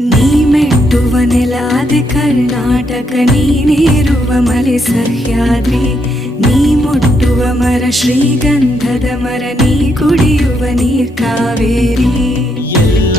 ನೀ ಮೆಟ್ಟುವ ನೆಲಾದೆ ಕರ್ನಾಟಕ, ನೀನೇರುವ ಮಲೆ ಸಹ್ಯಾದ್ರಿ, ನೀ ಮುಟ್ಟುವ ಮರ ಶ್ರೀಗಂಧದ ಮರ, ನೀ ಕುಡಿಯುವ ನೀರ್ ಕಾವೇರಿ. ಎಲ್ಲ